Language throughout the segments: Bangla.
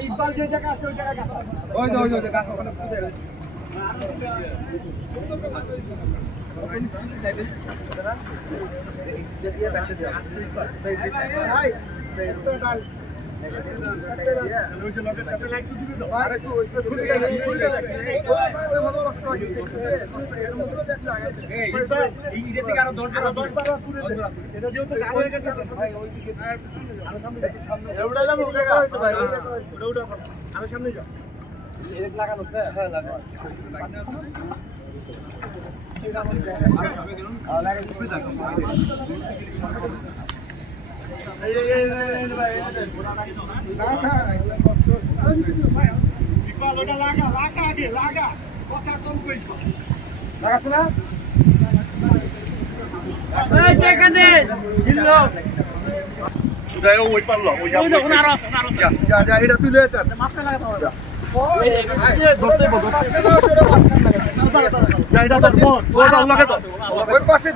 ইকবাল যে জায়গা আছে ওই জায়গা সামনে যাও লাগানো হ্যাঁ লাগানো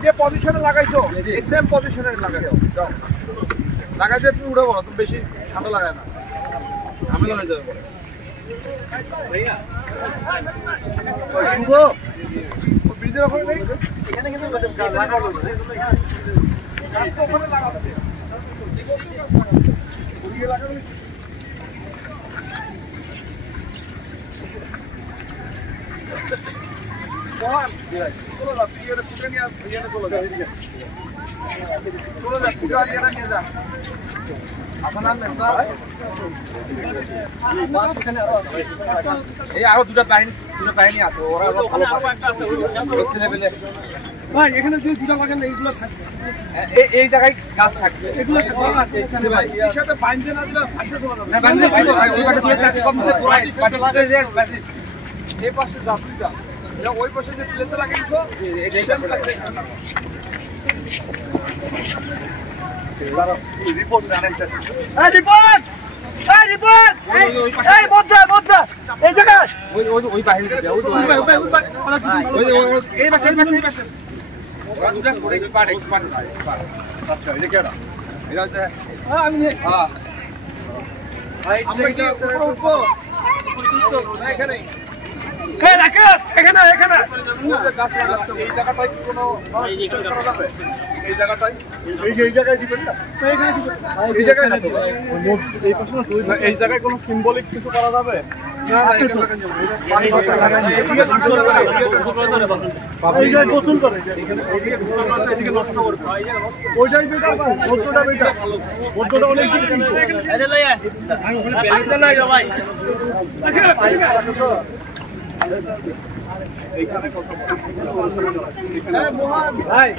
যে পজিশনে লাগাইছো সেম পজিশনে লাগাইছো লাগাইছে তুমি উঠে বলো তুমি বেশি ঠান্ডা লাগায় না ঝামেলা হয়ে যাবে ব্রিজের ওখানে নেই এখানে কিন্তু লাগানো আরো দুটো বাহিনী আছে ওরা এখানে যদি দুটো লাগান এইগুলো থাকবে এই জায়গায় গাছ থাকবে এগুলো সাথে বাইন্দে না দিলে ভাসে চলে যাবে এই পাশে যাত্রীটা ওই পাশে যে প্লেসে লাগিয়েছো রিপোর্ট এই জায়গায় ওই বাহিনী এই পাশে ওরা দুটো এক্সপার্ট আচ্ছা এটা কেন এটা হচ্ছে আমরা কি উপরে উঠবো এখানে এই জায়গায় কোনো সিম্বলিক কিছু করা যাবে গোসল করে ওইটাই বেটার ওটা অনেক ভাই